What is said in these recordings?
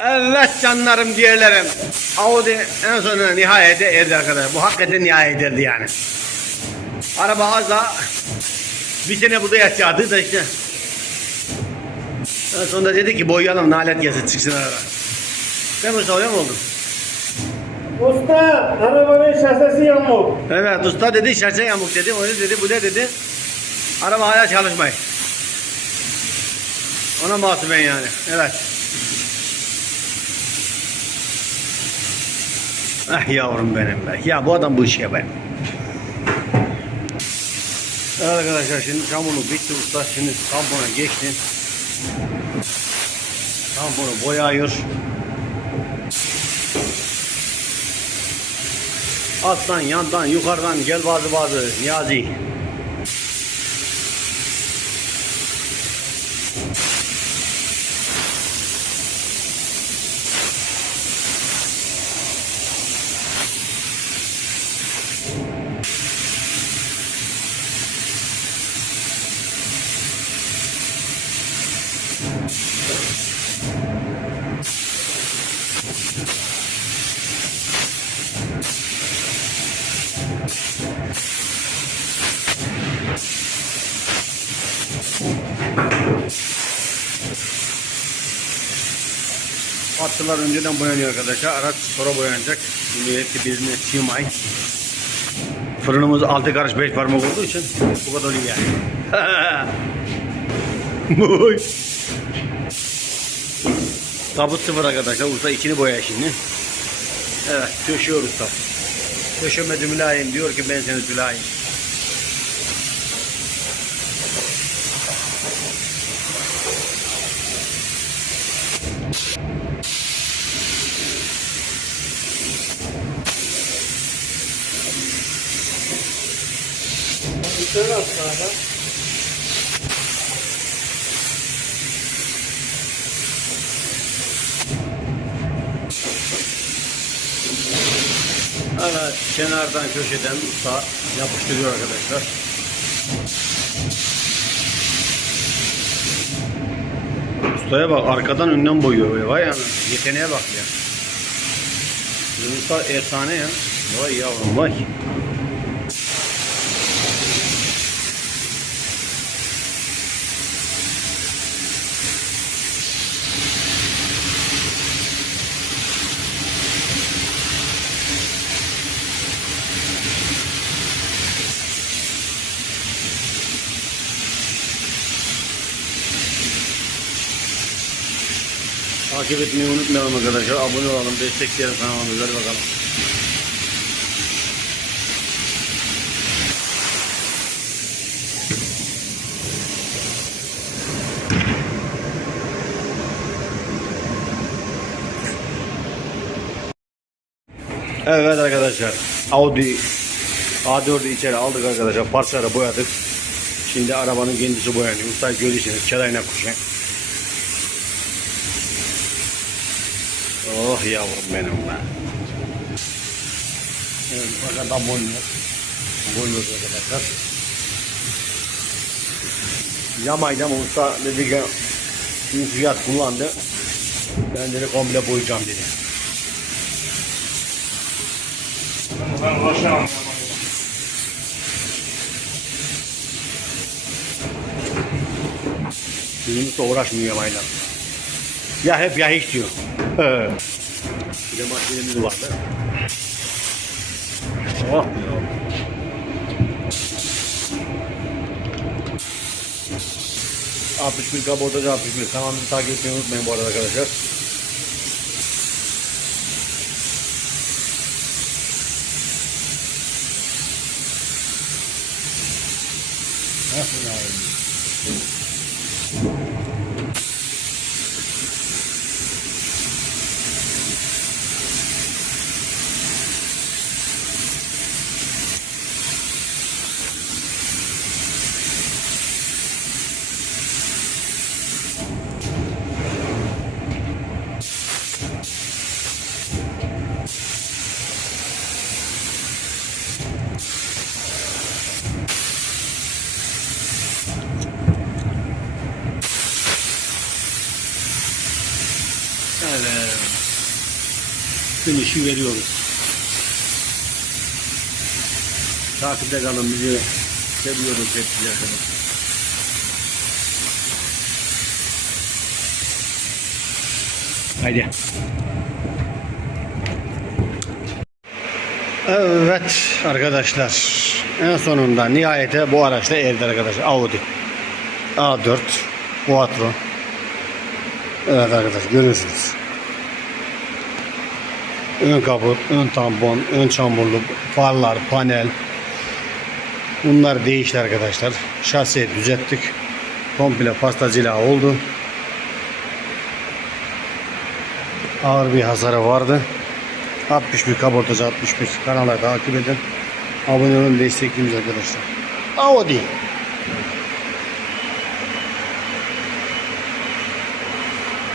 Evet canlarım diğerlerim. Audi en sonunda nihayete erdi arkadaşlar. Bu hakikaten nihayet erdi yani. Araba az daha bir sene burada yatacaktı da işte. En sonunda dedi ki boyayalım nalet gelsin çıksın araba. Değil mi Mustafa öyle mi oldu? Usta arabanın şasisi yamuk. Evet usta dedi şaşa yamuk dedi. Öyle dedi bu ne dedi. Araba hala çalışmıyor. Ona mahsus ben yani. Evet. Ah yavrum benim be. Ya bu adam bu işi yapar. Evet arkadaşlar şimdi şamunu bitti usta. Şimdi tampona geçti. Tamponu boyayıyor. Alttan, yandan, yukarıdan gel bazı bazı Niyazi. Hattılar önceden boyanıyor arkadaşlar. Araç sonra boyanacak. Şimdi hepsi birbirine sığmay. Fırınımız 6 karış 5 parmak olduğu için bu kadar iyi yani. Tabut sıfır arkadaşlar. Usta içini boya şimdi. Evet döşüyor usta. Döşemedi mülayim diyor ki ben seni tülayim. Şöyle aslında. Evet kenardan köşeden usta yapıştırıyor arkadaşlar. Ustaya bak arkadan önden boyuyor vay yani yeteneğe bak ya. Usta efsane ya. Vay yavrum vay. Takip etmeyi unutmayalım arkadaşlar. Abone olalım, destekleyelim kanalımızı. Hadi bakalım. Evet arkadaşlar. Audi A4'ü içeri aldık arkadaşlar. Parçaları boyadık. Şimdi arabanın kendisi boyanıyor. Usta görüyorsunuz. Çarayına kuşa. Oh yavrum benim be. Evet, fakat da boynuyor. Boynuyor arkadaşlar. Yamaydı ama usta dedi ki fiyat kullandı. Ben dedi komple boyayacağım dedi. Ben uğraşamam. Bizim uğraşmıyor yamayla. Ya hep ya hiç diyor. Bir de makinemiz vardı. Oh. ...61 kabotacı 61. Kanalımızı takip etmeyi unutmayın bu arada arkadaşlar. Nasıl yani? Finişi veriyoruz. Takipte kalın bizi seviyoruz hepsi arkadaşlar. Haydi. Evet arkadaşlar en sonunda nihayete bu araçla erdi arkadaşlar Audi A4 Quattro Evet arkadaşlar görüyorsunuz ön kaput, ön tampon, ön çamurluk, farlar, panel bunlar değişti arkadaşlar şasiye düzelttik komple pastacıyla oldu ağır bir hasarı vardı 61 kaportacı 61 kanala takip edin. Abone olun destekleyin arkadaşlar. Audi.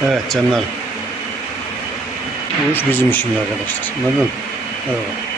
Evet canlar. Bu iş bizim işimiz arkadaşlar. Anladın mı? Evet.